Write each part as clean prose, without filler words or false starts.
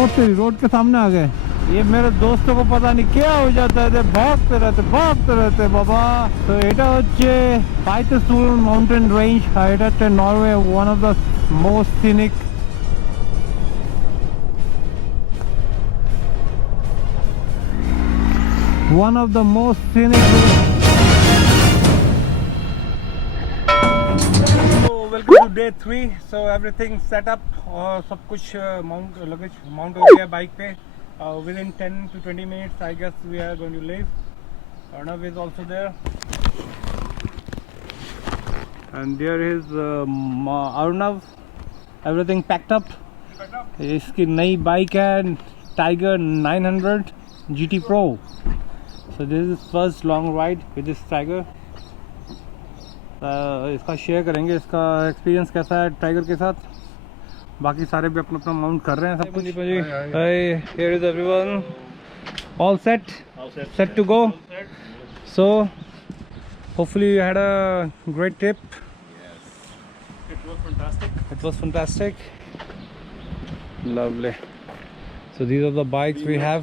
Road के सामने आ गए। ये मेरे दोस्तों को पता नहीं क्या हो जाता है, भागते रहते बाबा। तो এটা হচ্ছে Beitarstolen mountain range, এটা হচ্ছে Norway, one of the most scenic welcome to day 3। So everything set up और सब कुछ माउंट हो गया बाइक पे। Within 10 to 20 minutes I guess we are going to leave. Arnav is also there and there is Arnav, everything packed up। इसकी नई bike है Tiger 900 GT Pro। So this is first long ride with this Tiger। इसका share करेंगे इसका experience कैसा है tiger के साथ। बाकी सारे भी अपना अपना माउंट कर रहे हैं सब कुछ। Hi, here is everyone, all set to go. So hopefully you had a great trip. It was fantastic, lovely। So these are the bikes we have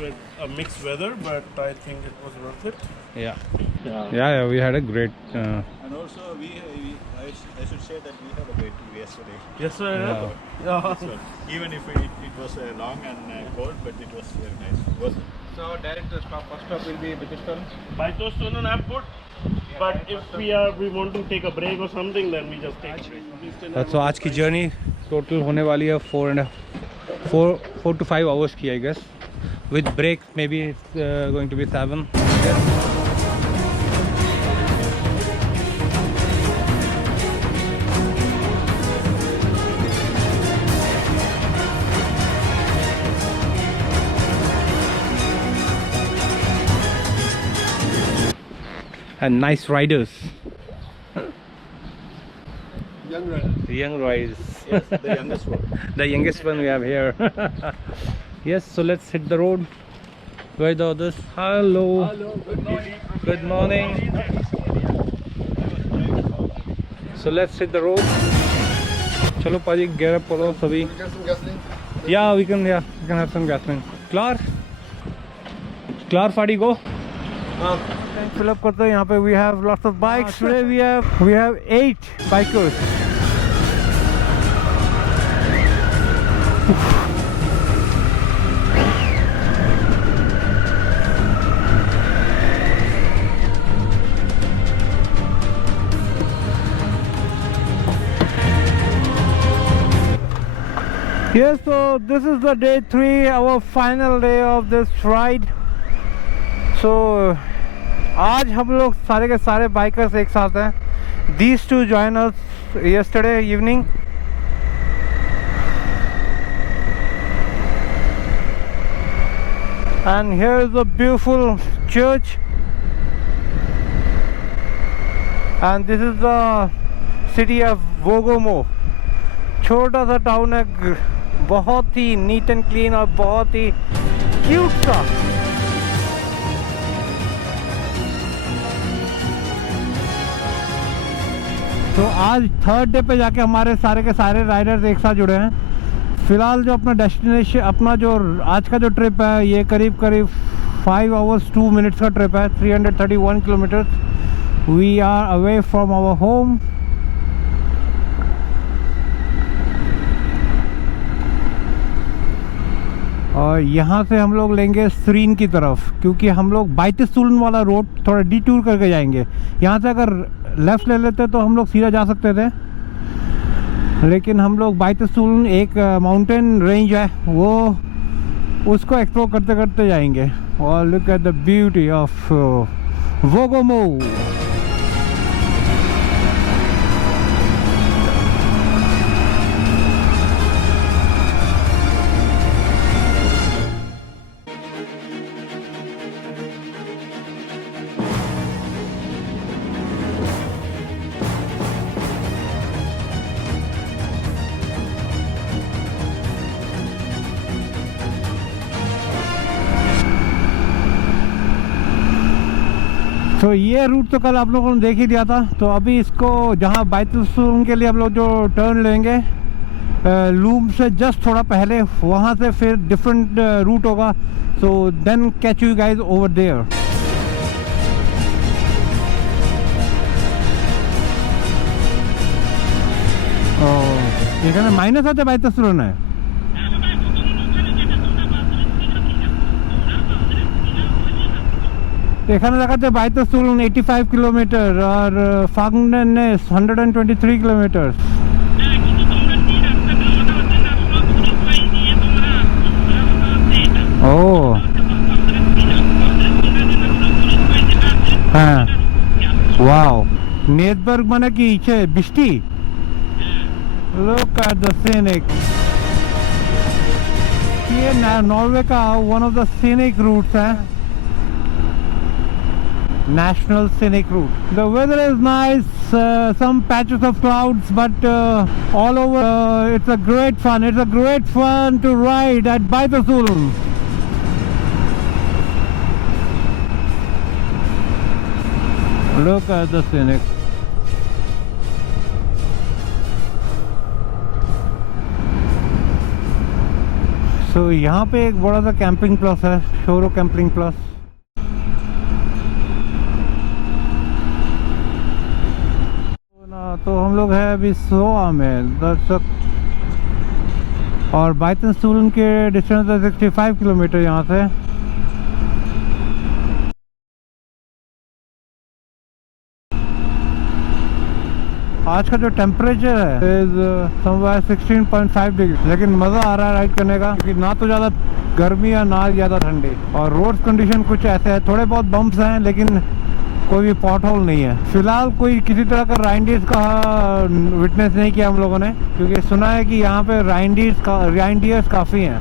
with a mixed weather, but I think it was worth it. yeah we had a great And also, I should say that we had a great trip yesterday. Yes, sir. Well, even if it was long and cold, but it was very nice. So direct stop, first stop will be Beitarstolen। Beitarstolen airport. But if we want to take a break or something, then we just take a break. So आज की journey total होने वाली है 4 to 5 hours की, I guess, with break maybe it's going to be 7। And nice riders, young riders। Yes, the youngest one. The youngest one we have here। Yes, so let's hit the road। Where are the others? Hello, good morning। So let's hit the road। चलो पाजी, gear up करो सभी। Yeah, we can have some gasoline। Klar Fadi, go। Fill up करते हैं यहाँ पे। We have lots of bikes today। We have 8 bikers। Yes, so this is the day 3, our final day of this ride। So आज हम लोग सारे के सारे बाइकर्स एक साथ हैं। These two joined us yesterday evening। And here is a beautiful church। And this is the city of Vogomo। छोटा सा टाउन है, बहुत ही नीट एंड क्लीन और बहुत ही क्यूट सा। तो आज थर्ड डे पे जाके हमारे सारे के सारे राइडर्स एक साथ जुड़े हैं। फिलहाल जो अपना डेस्टिनेशन, अपना जो आज का जो ट्रिप है, ये करीब 5 hours 2 minutes का ट्रिप है। 331 kilometre we are away from our home. और यहाँ से हम लोग लेंगे सरीन की तरफ, क्योंकि हम लोग Beitarstolen वाला रोड थोड़ा डिटूर करके जाएंगे। यहाँ से अगर लेफ़्ट ले लेते तो हम लोग सीधा जा सकते थे, लेकिन हम लोग Beitarstolen एक माउंटेन रेंज है, वो उसको एक्सप्लोर करते करते जाएंगे। और look at the beauty of Vogomo। तो ये रूट तो कल आप लोगों ने देख ही दिया था। तो अभी इसको जहाँ Beitarstolen के लिए हम लोग जो टर्न लेंगे, लूम से जस्ट थोड़ा पहले, वहाँ से फिर डिफरेंट रूट होगा, so then catch you guys over there. এখানে মাইনাস আছে বাইতের তুলনায়। এখানে দেখাচ্ছে বাইতের তুলন 85 কিলোমিটার আর ফাগনেস 123 কিলোমিটার। ও হ্যাঁ, ওয়াও। নেটবার্গ মানে কি ইচ্ছে বৃষ্টি? Look at the scenic. ये नॉर्वे का one of the scenic routes है, national scenic route. The weather is nice, some patches of clouds, but all over it's a great fun. It's a great fun to ride at Beitarsuln. Look at the scenic. तो यहाँ पे एक बड़ा सा camping plus है, sorrow camping plus. तो हम लोग हैं अभी सोआ में दर्शक, और बाइतनसुलन के डिस्टेंस है 65 किलोमीटर यहाँ से। आज का जो टेम्परेचर है इज समवेयर 16.5 डिग्री, लेकिन मज़ा आ रहा है राइड करने का, क्योंकि ना तो ज़्यादा गर्मी है ना ज़्यादा ठंडी, और रोड कंडीशन कुछ ऐसे है, थोड़े बहुत बम्प्स हैं लेकिन कोई भी पॉट होल नहीं है। फिलहाल कोई किसी तरह का राइनडीर्स का विटनेस नहीं किया हम लोगों ने, क्योंकि सुना है कि यहाँ पे राइनडीर्स काफ़ी हैं।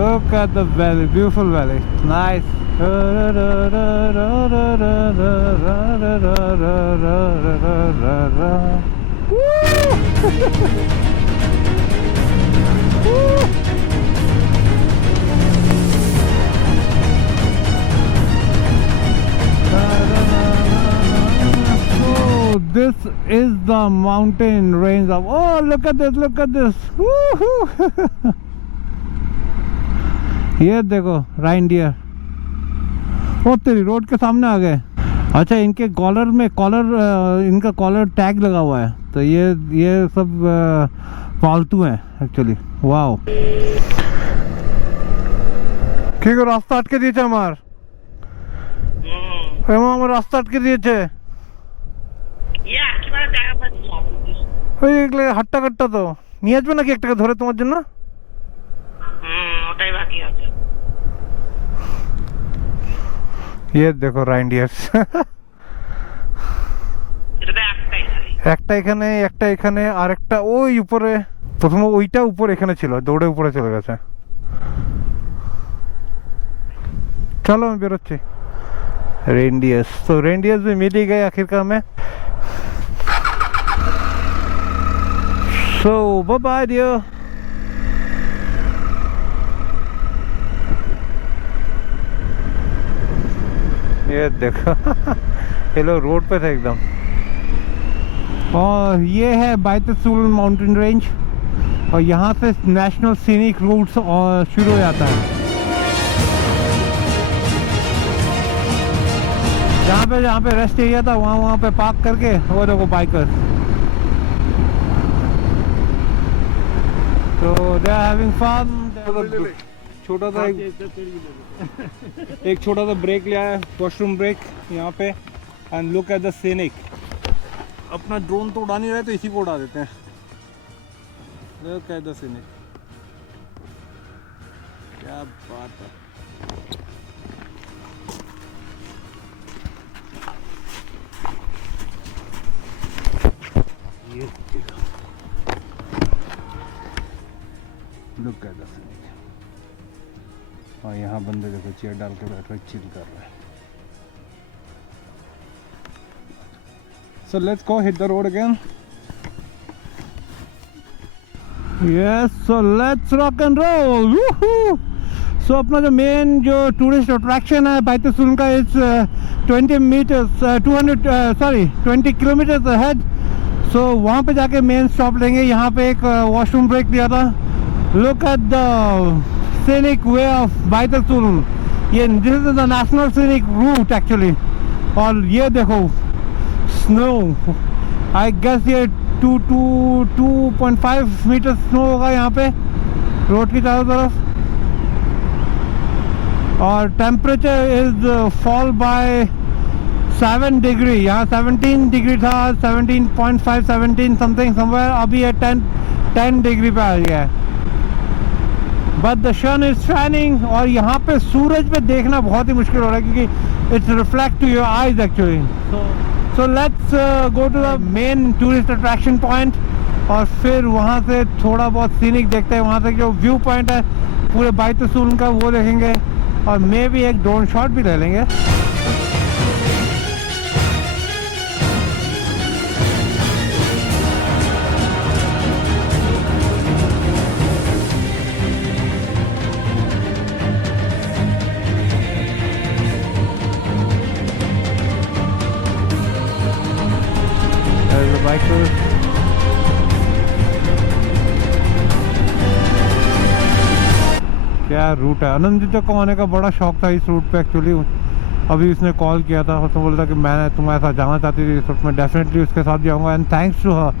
Look at the valley, beautiful valley, nice. So this is the mountain range of, oh look at this, look at this. ये देखो राइनडियर, वो तेरी रोड के सामने आ गए। अच्छा, इनके कॉलर में इनका कॉलर टैग लगा हुआ है, तो ये सब पालतू हैं एक्चुअली। वाओ, কি গো রাস্তা আটকে দিয়েছে আমার, আমার রাস্তা আটকে দিয়েছে। ওই হাট্টা কাট্টা তো নিয়ে আসবে নাকি একটাকে ধরে তোমার জন্য? ওটাই বাকি আছে। ये देखो রাইনডিয়ার, একটা এখানে একটা এখানে আর একটা ওই উপরে, প্রথমে ওইটা উপরে এখানে ছিল, দৌড়ে উপরে চলে গেছে। चलो मैं बेरोচ্ছি। रेनडियर्स, तो रेनडियर्स भी मिल ही गए आखिरकार में। So bye bye dear. ये देखो ये लोग रोड पे थे एकदम। और ये है बाइतनसुलन माउंटेन रेंज, और यहाँ से नेशनल सीनिक रूट्स शुरू हो जाता है। जहाँ पे रेस्ट एरिया था वहाँ पे पार्क करके वो देखो बाइकर्स, तो दे आर हैविंग फन। छोटा सा एक छोटा सा ब्रेक लिया है, वॉशरूम ब्रेक यहाँ पे। And look at the scenic. अपना ड्रोन तो उड़ा नहीं रहे, तो इसी को उड़ा देते हैं। लुक एट द सीनिक, क्या बात है। Look at the scenic. और यहाँ बंदे देखो चेयर डाल के बैठ रहे, चिल कर रहे हैं। So let's go hit the road again. Yes, so let's rock and roll. Woohoo! सो अपना जो मेन जो टूरिस्ट अट्रैक्शन है बाइतुल का इस 20 किलोमीटर्स अहेड। सो वहाँ पे जाके मेन स्टॉप लेंगे। यहाँ पे एक वॉशरूम ब्रेक लिया था। Look at the scenic way of Baitul. ये this is the national scenic route actually. और ये देखो स्नो, आई गेस ये 2.5 मीटर स्नो होगा यहाँ पे रोड की चारों तरफ। और temperature is fall bye 7 degree. यहाँ 17 डिग्री था, 17.5 17 समथिंग समवेयर। अभी ये 10 डिग्री पे आ गया है। But the sun is shining. और यहाँ पे सूरज पे देखना बहुत ही मुश्किल हो रहा है क्योंकि it's reflect to your eyes actually. So let's go to the main tourist attraction point और फिर वहाँ से थोड़ा बहुत सीनिक देखते हैं। वहाँ से जो व्यू पॉइंट है पूरे बाइतुल का वो देखेंगे और मे भी एक ड्रोन शॉट भी ले लेंगे। क्या रूट है। आनंदित को आने का बड़ा शौक था इस रूट पे एक्चुअली। अभी उसने कॉल किया था, उसने बोला था कि मैं तुम ऐसा जाना चाहती थी इस रूट में, डेफिनेटली उसके साथ जाऊंगा। And thanks to her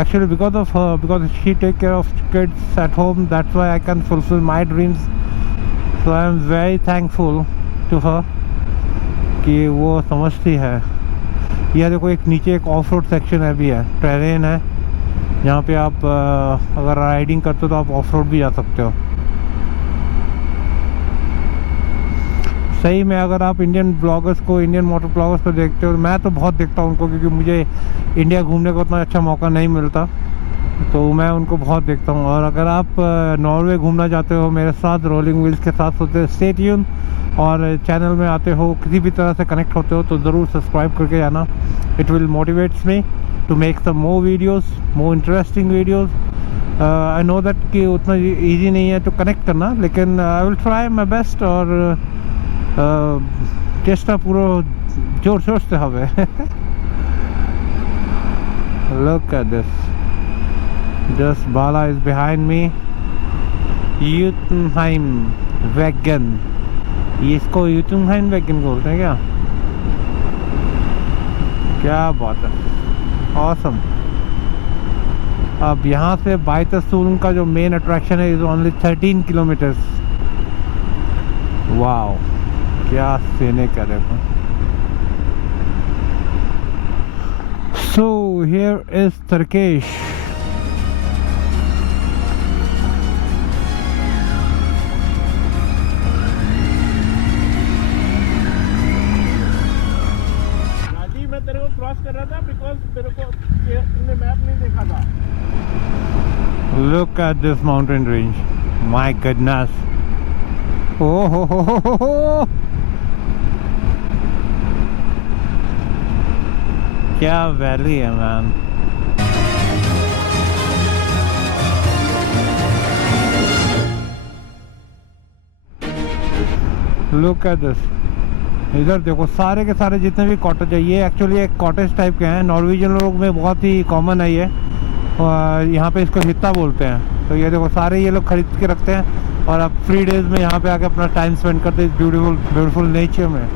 actually, because of her, because she take care of kids at home, that's why I can fulfil my dreams. So I am very thankful to her कि वो समझती है। यह देखो एक नीचे एक ऑफ रोड सेक्शन है भी है, टेरेन है जहाँ पे आप अगर राइडिंग करते हो तो आप ऑफ रोड भी जा सकते हो। सही में अगर आप इंडियन ब्लॉगर्स को, इंडियन मोटर ब्लॉगर्स को देखते हो, मैं तो बहुत देखता हूँ उनको क्योंकि मुझे इंडिया घूमने का उतना अच्छा मौका नहीं मिलता, तो मैं उनको बहुत देखता हूँ। और अगर आप नॉर्वे घूमना चाहते हो मेरे साथ रोलिंग व्हील्स के साथ, होते स्टे ट्यून और चैनल में आते हो, किसी भी तरह से कनेक्ट होते हो तो ज़रूर सब्सक्राइब करके जाना। It will motivates me to make some more videos, more interesting videos. I know that कि उतना ईजी नहीं है तो कनेक्ट करना, लेकिन I will try my best. और चेष्टा पूरा जोर शोर से हवे। Look at this, just Bala is behind me. Jotunheim Wagon, इसको Jotunheim Wagon बोलते हैं क्या? क्या बात है, awesome। अब यहाँ से बाइतुल का जो मेन अट्रैक्शन है इज ओनली 13 किलोमीटर्स। वाओ, क्या सीने का देखो। So here is Tarkesh. राजी, मैं तेरे को क्रॉस कर रहा था बिकॉज तेरे को तुमने मैप नहीं देखा था। Look at this mountain range, my goodness. हो क्या वैली है मैन। Look at this. इधर देखो सारे के सारे जितने भी कॉटेज है, ये एक्चुअली एक कॉटेज टाइप के हैं। नॉर्वेजियन लोग में बहुत ही कॉमन है ये, और यहाँ पे इसको हित्ता बोलते हैं। तो ये देखो सारे ये लोग खरीद के रखते हैं और आप फ्री डेज में यहाँ पे आके अपना टाइम स्पेंड करते हैं ब्यूटीफुल नेचर में।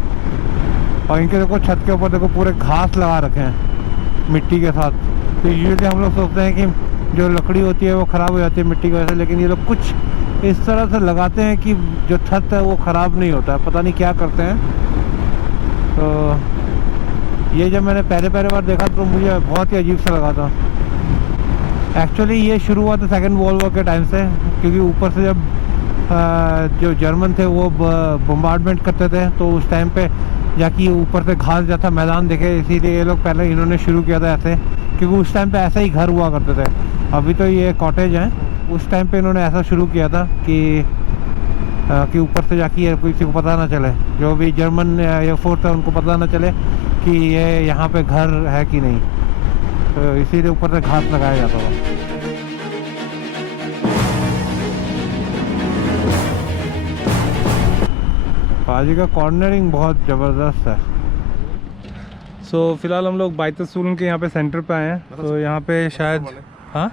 और इनके देखो छत के ऊपर देखो पूरे घास लगा रखे हैं मिट्टी के साथ। तो यूजुअली हम लोग सोचते हैं कि जो लकड़ी होती है वो ख़राब हो जाती है मिट्टी की वजह से, लेकिन ये लोग कुछ इस तरह से लगाते हैं कि जो छत है वो ख़राब नहीं होता है, पता नहीं क्या करते हैं। तो ये जब मैंने पहले बार देखा तो मुझे बहुत ही अजीब सा लगा था। एक्चुअली ये शुरू हुआ था सेकेंड वर्ल्ड वॉर के टाइम से, क्योंकि ऊपर से जब जो जर्मन थे वो बम्बार्डमेंट करते थे तो उस टाइम पे जाके ऊपर से घास जाता मैदान देखे, इसीलिए ये लोग पहले इन्होंने शुरू किया था ऐसे, क्योंकि उस टाइम पे ऐसा ही घर हुआ करते थे। अभी तो ये कॉटेज हैं, उस टाइम पे इन्होंने ऐसा शुरू किया था कि ऊपर से जाके किसी को पता ना चले, जो भी जर्मन एयरफोर्स है उनको पता ना चले कि ये यहाँ पे घर है कि नहीं, तो इसीलिए ऊपर से घास लगाया जाता था। पाजी का कॉर्नरिंग बहुत ज़बरदस्त है। सो फिलहाल हम लोग बाइतसूलन के यहाँ पे सेंटर पे आए हैं। तो यहाँ पे शायद हाँ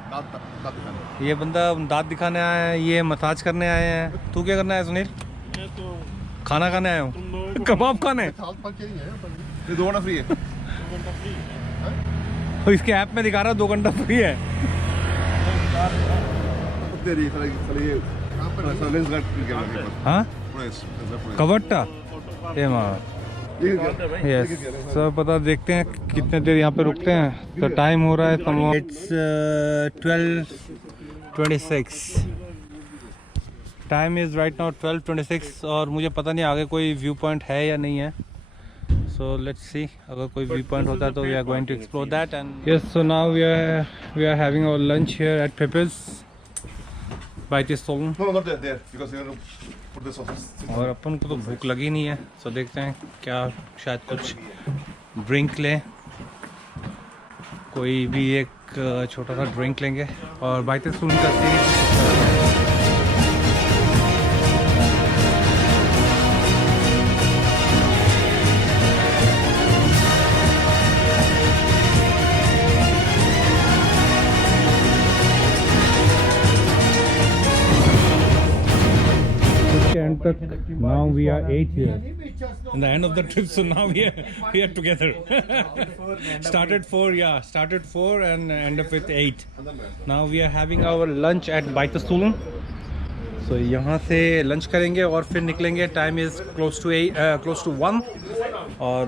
ये बंदा दांत दिखाने आया है, ये मसाज करने आए हैं। तू क्या करना है सुनील? तो खाना खाने आया हूँ, कबाब खाने। ये 2 घंटा फ्री है। तो इसके ऐप में दिखा रहा है 2 घंटा फ्री है। हाँ कवट्टा ये माँ यस सब पता। देखते हैं कितने देर यहाँ पे रुकते हैं। तो टाइम हो रहा है it's 12:26। Time is right now 12:26 और मुझे पता नहीं आगे कोई व्यू पॉइंट है या नहीं है। सो लेट्स सी, अगर कोई व्यू पॉइंट होता है तो we are going to explore that. And yes so now we are having our lunch here at Pepe's Baitsulan. और अपन को तो भूख लगी नहीं है, सो देखते हैं क्या शायद कुछ ड्रिंक लें, कोई भी एक छोटा सा ड्रिंक लेंगे। और बाइतसूलन का series end tak. Now we are 8 here in the end of the trip, so now we are together. Started 4 and end up with 8. Now we are having our lunch at बाइतसूलन। so यहाँ से lunch करेंगे और फिर निकलेंगे। Time is close to 1 और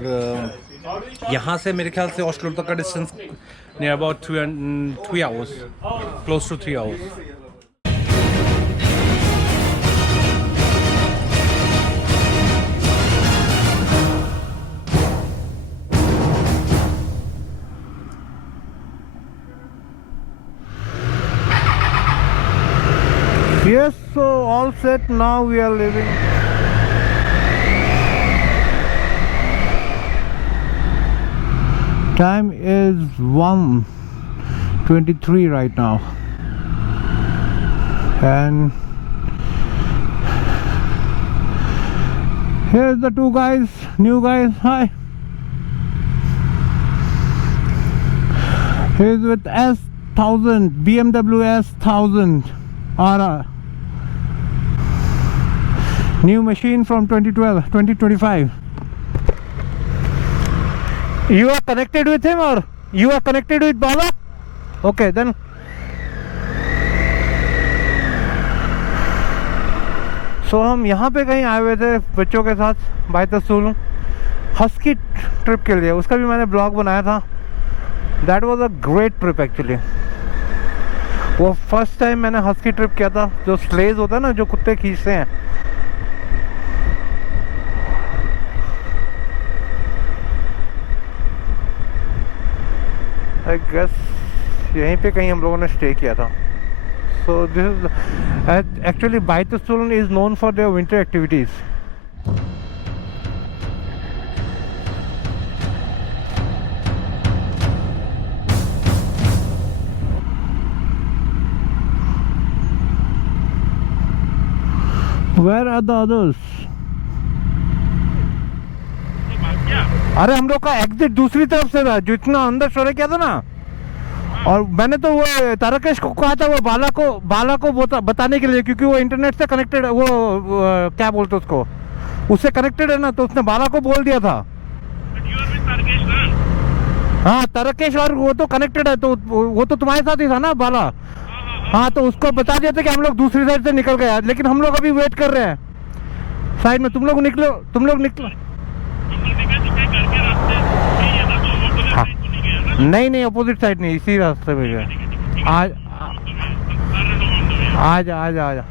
यहाँ से मेरे ख्याल से ऑस्लो तक का distance near about 3 hours, close to 3 hours। Yes, so all set. Now we are leaving. Time is 1:23 right now, and here's the two guys, new guys. Hi. He's with S1000, BMW S1000 Ara. New machine from 2025. You are connected with him or you are connected with Bala? Okay, then. So हम यहाँ पे कहीं आए हुए थे बच्चों के साथ बाइतसूलन हस्की ट्रिप के लिए। उसका भी मैंने ब्लॉग बनाया था। That was a great trip actually. वो फर्स्ट टाइम मैंने हस्की ट्रिप किया था। जो स्लेज होता है ना, जो कुत्ते खींचते हैं, आई गेस यहीं पे कहीं हम लोगों ने स्टे किया था। So this is actually Baitsulan is known for their winter activities. Where are the others? अरे हम लोग का एग्जिट दूसरी तरफ से था, जो इतना अंदर शोरे किया था ना। और मैंने तो वो तारकेश को कहा था वो बाला को बताने के लिए, क्योंकि वो इंटरनेट से कनेक्टेड, वो क्या बोलते उसको, उससे कनेक्टेड है ना, तो उसने बाला को बोल दिया था। हाँ तारकेश और वो तो कनेक्टेड है, तो वो तो तुम्हारे साथ ही था ना बाला। हाँ तो उसको बता दिया था कि हम लोग दूसरी साइड से निकल गए, लेकिन हम लोग अभी वेट कर रहे हैं साइड में। तुम लोग निकलो। हाँ नहीं अपोजिट साइड नहीं, इसी रास्ते पे गए। आजा।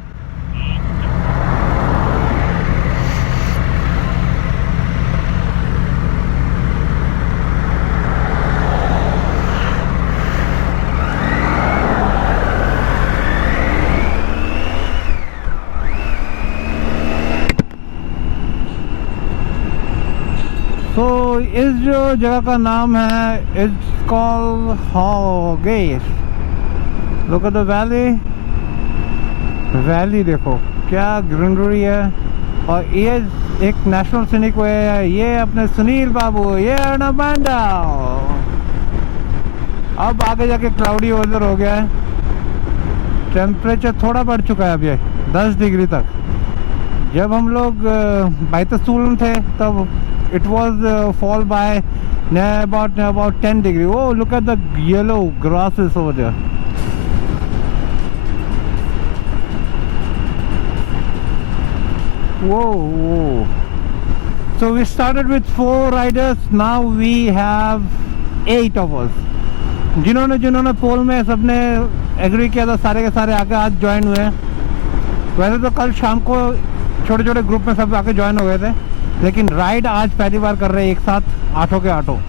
तो इस जो जगह का नाम है, it's called Hoges. Look at the valley देखो क्या ग्रीनरी है। और ये एक नेशनल सीनिक वे है, ये अपने सुनील बाबू, ये अर्नाबांडा। अब आगे जाके क्लाउडी वेदर हो गया है, टेम्परेचर थोड़ा बढ़ चुका है अभी 10 डिग्री तक। जब हम लोग बाइतसूलन थे तब it was fall bye about 10 degree. Oh, look at the yellow grasses over there. Whoa. So we started with 4 riders, now we have 8 of us. जिन्होंने पोल में सबने एग्री किया था, सारे के सारे आके आज ज्वाइन हुए हैं। वैसे तो कल शाम को छोटे छोटे ग्रुप में सब आके ज्वाइन हो गए थे, लेकिन राइड आज पहली बार कर रहे हैं एक साथ, 8 के 8।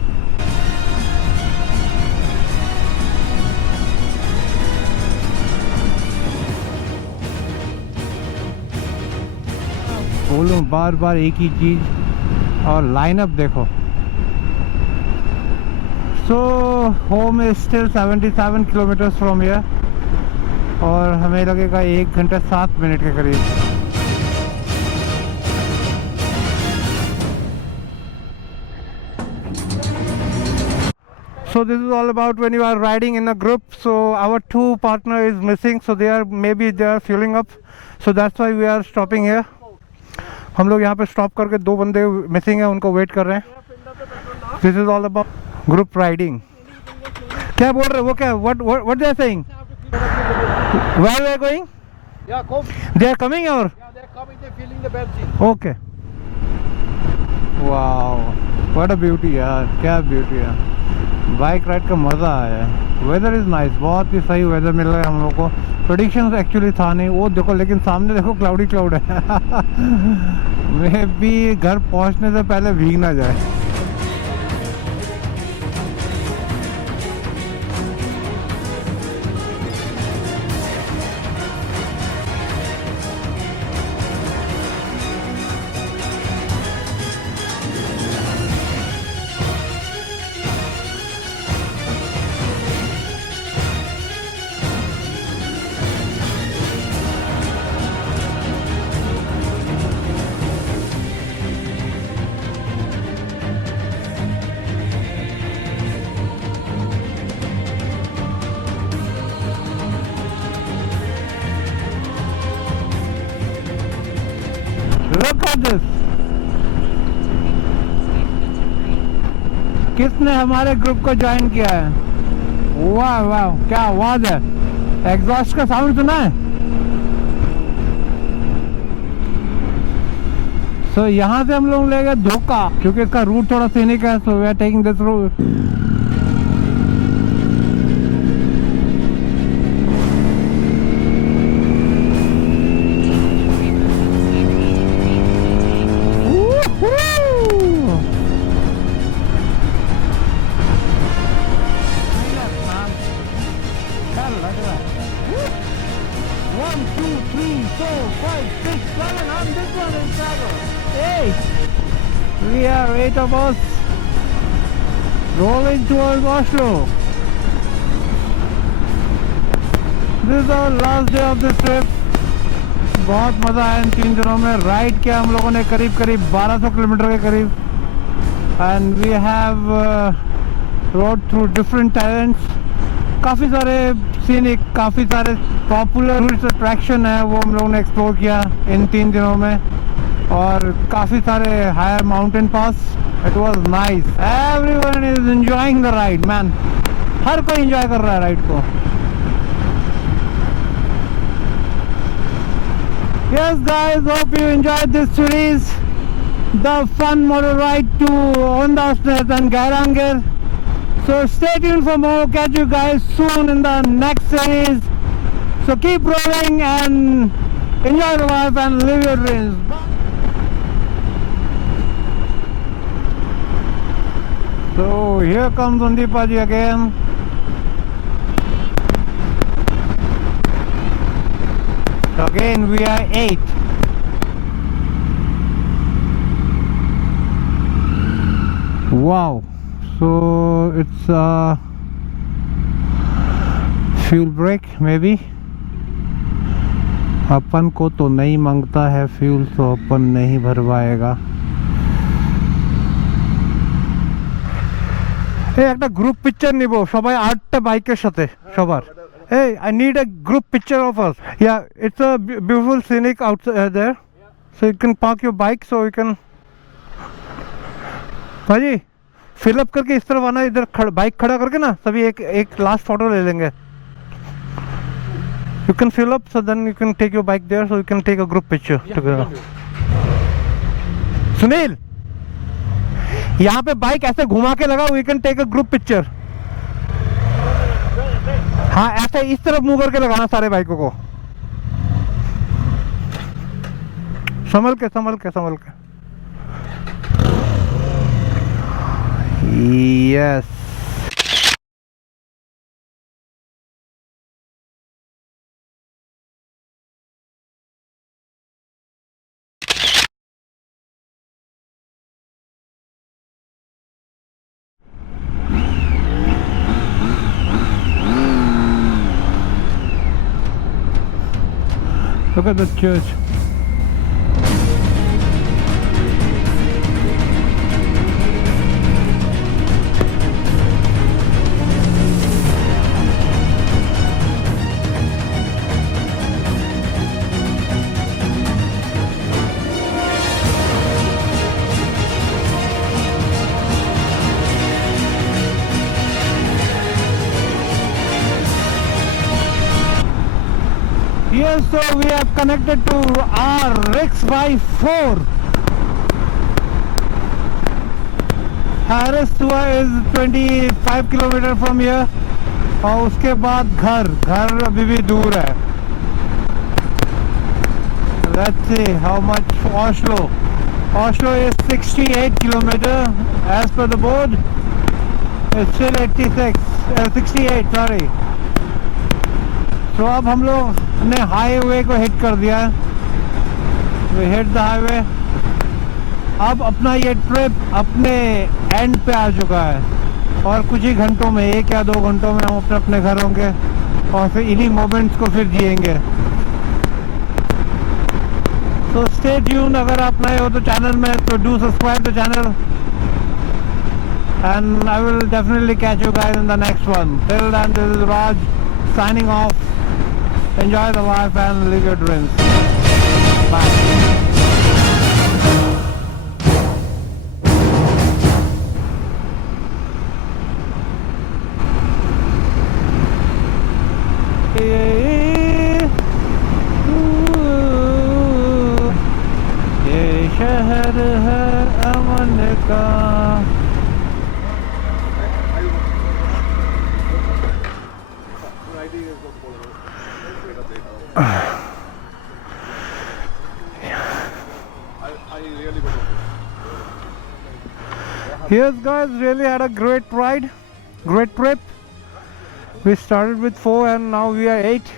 बोलूं बार बार एक ही चीज़, और लाइनअप देखो। So home is still 77 kilometres from here, और हमें लगेगा 1 घंटा 7 मिनट के करीब। So this is all about when you are riding in a group. So our 2 partner is missing, so they are filling up, so that's why we are stopping here. हम लोग यहाँ पे स्टॉप करके 2 बंदे missing है, उनको wait कर रहे हैं। This is all about group riding. क्या बोल रहे वो, क्या what they are saying, where we are going? Yeah, come. They are coming और Yeah, they're coming. They're filling the benzene. Okay. Wow, what a beauty यार, क्या beauty है। Bike ride का मज़ा आया है। वेदर इज़ नाइस, बहुत ही सही वेदर मिल रहा है हम लोग को। प्रेडिक्शन एक्चुअली था नहीं वो देखो, लेकिन सामने देखो क्लाउड है। मे भी घर पहुंचने से पहले भीग ना जाए। Look at this. किसने हमारे ग्रुप को ज्वाइन किया है? वाह वाह, क्या आवाज है, एग्जॉस्ट का साउंड सुना है? सो यहाँ से हम लोग लेंगे धोखा, क्योंकि इसका रूट थोड़ा सीनिक है, so we are taking this route. We are 8 of us rolling towards Oslo. This is our last day of this trip. बहुत मज़ा आया इन 3 दिनों में। राइड किया हम लोगों ने करीब 1200 किलोमीटर के करीब, and we have rode through different talents. काफ़ी सारे सीनिक, काफ़ी सारे पॉपुलर टूरिस्ट अट्रैक्शन है, वो हम लोगों ने एक्सप्लोर किया इन 3 दिनों में, और काफ़ी सारे higher mountain pass. It was nice, everyone is enjoying the ride man. हर कोई एंजॉय कर रहा है राइड को। Yes guys, hope you enjoyed this series, the fun motor ride to Åndalsnes and Geiranger. So stay tuned for more. Catch you guys soon in the next series. So keep rolling and enjoy the life and live your dreams. So here comes Sandeepaji again. So again we are 8. Wow. So it's a fuel break maybe. अपन को तो नहीं मांगता है fuel, तो अपन नहीं भरवाएगा। একটা group picture নিব সবাই 8টা বাইকের সাথে সবার। Hey, I need a group picture of us. Yeah, it's a beautiful scenic outside there. So you can park your bike so you can भाजी फिल अप करके इस तरफ आना, इधर बाइक खड़ा करके ना सभी एक लास्ट फोटो ले लेंगे। You can fill up so then you can take your bike there so you can take a group picture together. Sunil यहाँ पे बाइक ऐसे घुमा के लगा, we can take a group picture. हाँ ऐसे इस तरफ मुंह करके लगाना सारे बाइकों को, संभल के संभल के संभल के। Yes Look at the church. Yes, so we have connected to our Rex Y4. Harrisua is 25 kilometer from here. और उसके बाद घर अभी भी दूर है। Let's see how much Oslo. Oslo is 68 kilometer as per the board. It's still 68, sorry. तो अब हम लोग ने हाईवे को हिट कर दिया है, वी हिट द हाईवे। अब अपना ये ट्रिप अपने एंड पे आ चुका है और कुछ ही घंटों में, 1 या 2 घंटों में हम अपने घर होंगे और फिर इन्हीं मोमेंट्स को फिर जिएंगे। तो स्टे ट्यून्ड, अगर आप नए हो तो चैनल में तो do subscribe the channel and I will definitely catch you guys in the next one. Till then this is Raj signing off. Enjoy the life and live your dreams. Bye. ये शहर है अमन का। Yes guys, really had a great ride, great trip. We started with 4 and now we are 8.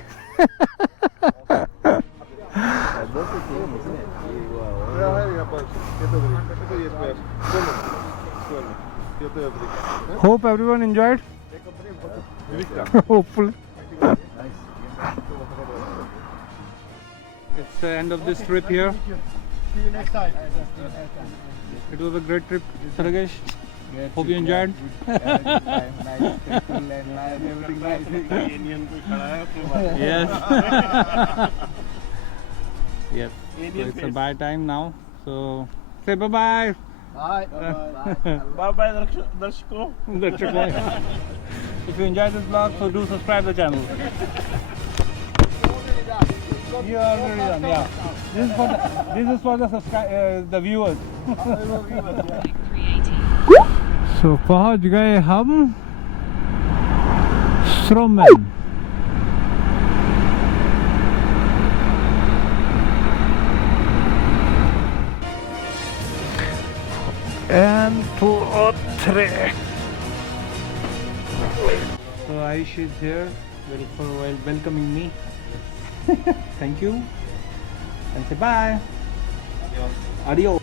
Hope everyone enjoyed. Hopefully. It's the end of this trip here. See you next time. It was a great trip, Sargesh. Hope you enjoyed. Yes. Yes. So it's a bye time now. So say bye bye. Bye. Bye bye दर्शकों। If you enjoyed this vlog, so do subscribe the channel. You are already done, yeah. This is for the viewers. So पहुंच गए हम Strømmen. And 2 or 3. So Aish is here, for welcoming me. Thank you and say bye. Adios.